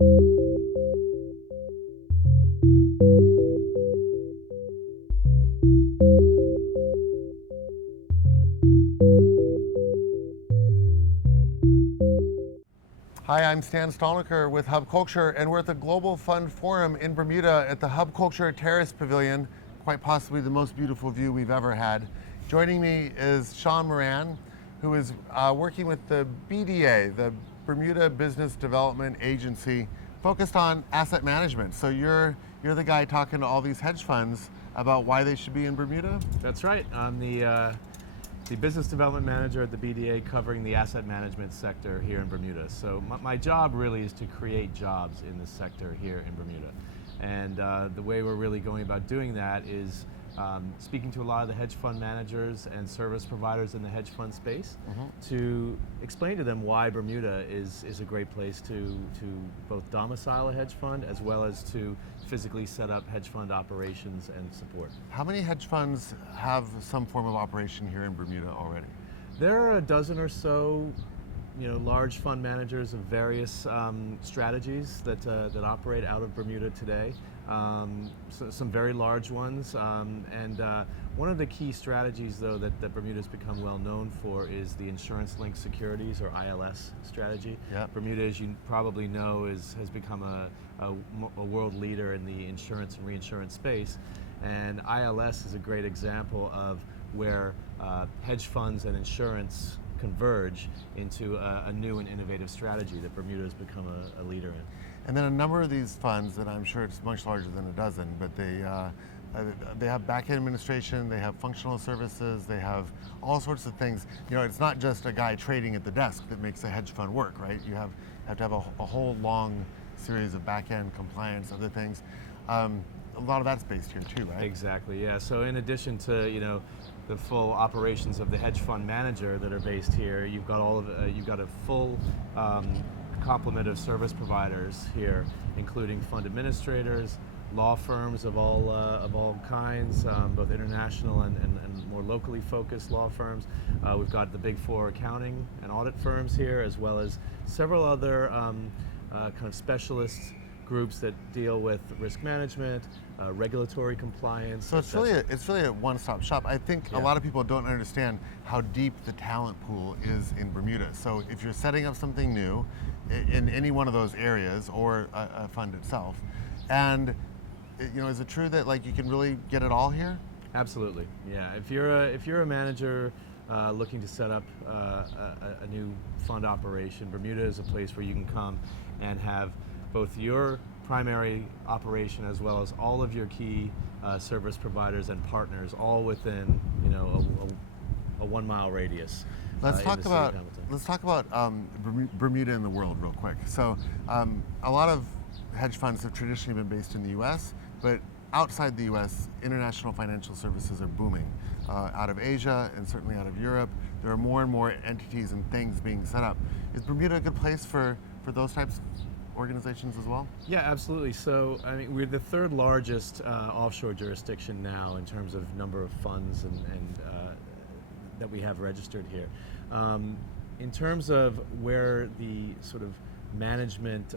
Hi, I'm Stan Stolniker with Hub Culture, and we're at the Global Fund Forum in Bermuda at the Hub Culture Terrace Pavilion, quite possibly the most beautiful view we've ever had. Joining me is Sean Moran, who is working with the BDA, the Bermuda Business Development Agency, focused on asset management. So you're the guy talking to all these hedge funds about why they should be in Bermuda? That's right. I'm the business development manager at the BDA covering the asset management sector here in Bermuda. So my job really is to create jobs in this sector here in Bermuda. And the way we're really going about doing that is speaking to a lot of the hedge fund managers and service providers in the hedge fund space to explain to them why Bermuda is a great place to both domicile a hedge fund as well as to physically set up hedge fund operations and support. How many hedge funds have some form of operation here in Bermuda already? There are a dozen or so large fund managers of various strategies that operate out of Bermuda today. So some very large ones, and one of the key strategies though that Bermuda's become well known for is the Insurance Linked Securities, or ILS strategy. Yep. Bermuda, as you probably know, has become a world leader in the insurance and reinsurance space, and ILS is a great example of where hedge funds and insurance converge into a new and innovative strategy that Bermuda has become a leader in. And then a number of these funds, and I'm sure it's much larger than a dozen, but they have back-end administration, they have functional services, they have all sorts of things. It's not just a guy trading at the desk that makes a hedge fund work, right? You have to have a whole long series of back-end compliance, other things. A lot of that's based here too, right? Exactly, yeah. So in addition to the full operations of the hedge fund manager that are based here, you've got a full complement of service providers here, including fund administrators, law firms of all kinds, both international and more locally focused law firms. We've got the Big Four accounting and audit firms here, as well as several other kind of specialist groups that deal with risk management, regulatory compliance. So it's really a one-stop shop. I think a lot of people don't understand how deep the talent pool is in Bermuda. So if you're setting up something new in any one of those areas, or a fund itself, and is it true that you can really get it all here? Absolutely, yeah. If you're a manager looking to set up a new fund operation, Bermuda is a place where you can come and have both your primary operation as well as all of your key service providers and partners all within a 1 mile radius. Let's talk about Bermuda in the world real quick. So a lot of hedge funds have traditionally been based in the US, but outside the US, international financial services are booming. Out of Asia and certainly out of Europe, there are more and more entities and things being set up. Is Bermuda a good place for those types of organizations as well? Yeah, absolutely. So, I mean, we're the third largest offshore jurisdiction now in terms of number of funds and that we have registered here. In terms of where the sort of management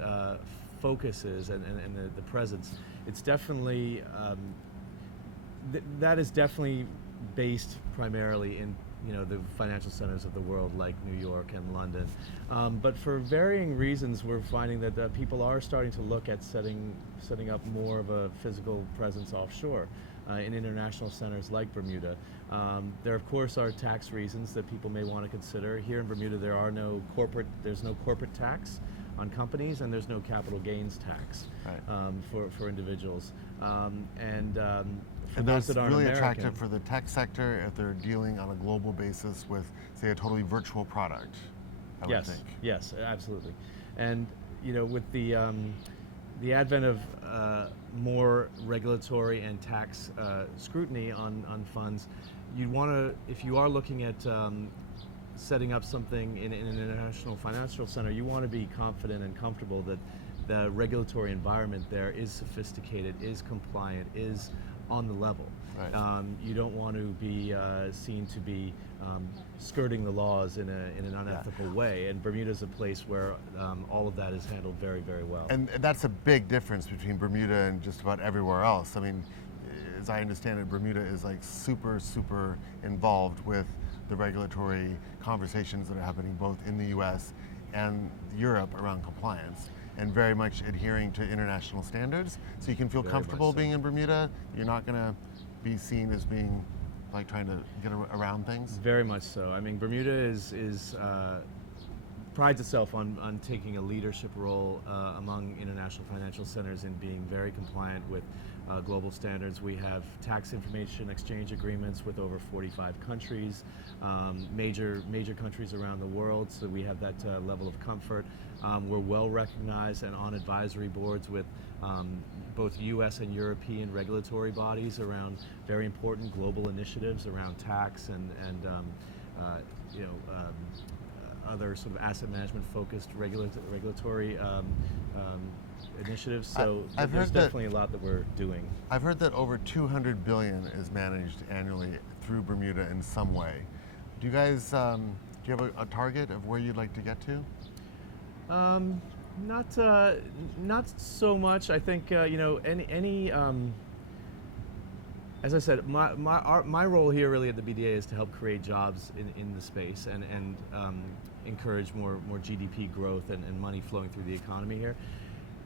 focus is and the presence, it's definitely that is definitely based primarily in the financial centers of the world like New York and London. But for varying reasons, we're finding that people are starting to look at setting up more of a physical presence offshore in international centers like Bermuda. There of course are tax reasons that people may want to consider. Here in Bermuda there's no corporate tax on companies, and there's no capital gains tax for individuals. And that's really attractive for the tech sector if they're dealing on a global basis with, say, a totally virtual product, I would think. Yes, absolutely. And with the advent of more regulatory and tax scrutiny on funds, you'd want to, if you are looking at setting up something in an international financial center, you want to be confident and comfortable that the regulatory environment there is sophisticated, is compliant, is on the level. Right. You don't want to be seen to be skirting the laws in an unethical way, and Bermuda is a place where all of that is handled very, very well. And that's a big difference between Bermuda and just about everywhere else. I mean, as I understand it, Bermuda is like super, super involved with the regulatory conversations that are happening both in the US and Europe around compliance, and very much adhering to international standards. So you can feel Very comfortable much so. being in Bermuda. You're not going to be seen as being like trying to get around things. Very much so. I mean, Bermuda is prides itself on taking a leadership role among international financial centers in being very compliant with global standards. We have tax information exchange agreements with over 45 countries, major countries around the world, so we have that level of comfort. We're well recognized and on advisory boards with both US and European regulatory bodies around very important global initiatives around tax and other sort of asset management focused regulatory initiatives. So I've there's heard that- definitely a lot that we're doing. I've heard that over 200 billion is managed annually through Bermuda in some way. Do you guys, do you have a target of where you'd like to get to? Not so much. I think any as I said, my role here really at the BDA is to help create jobs in the space and encourage more GDP growth and money flowing through the economy here.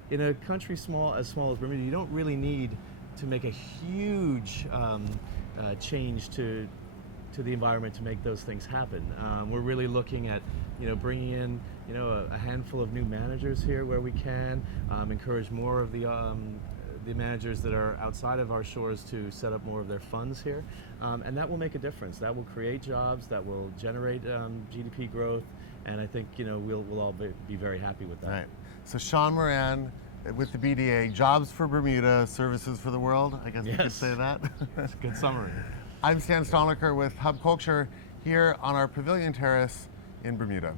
In a country as small as Bermuda, you don't really need to make a huge change to the environment to make those things happen. We're really looking at bringing in a handful of new managers here where we can, encourage more of the managers that are outside of our shores to set up more of their funds here, and that will make a difference. That will create jobs, that will generate GDP growth, and I think we'll all be very happy with that. Right. So Sean Moran with the BDA, jobs for Bermuda, services for the world. I guess we could Yes. say that. That's a good summary. I'm Stan Stolniker with Hub Culture here on our Pavilion Terrace in Bermuda.